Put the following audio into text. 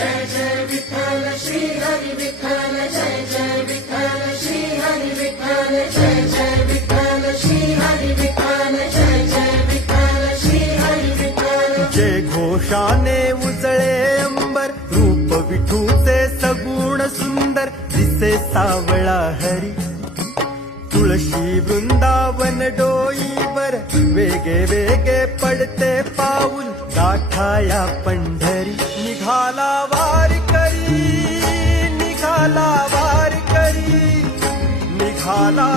जय जय विठ्ठल श्री हरी विठ्ठल जय जय विठ्ठल श्री हरी विठ्ठल जय जय विठ्ठल श्री हरी विठ्ठल जय जय विठ्ठल श्री हरी विठ्ठल जय घोषाने उजळे अंबर रूप विठूचे सगुण सुंदर दिसे सावळा हरी तुळशी वृंदावन डोईवर वेगे वेगे पडते पाऊल गाठाया पंढरी निघाला वारकरी निघाला वारकरी निघाला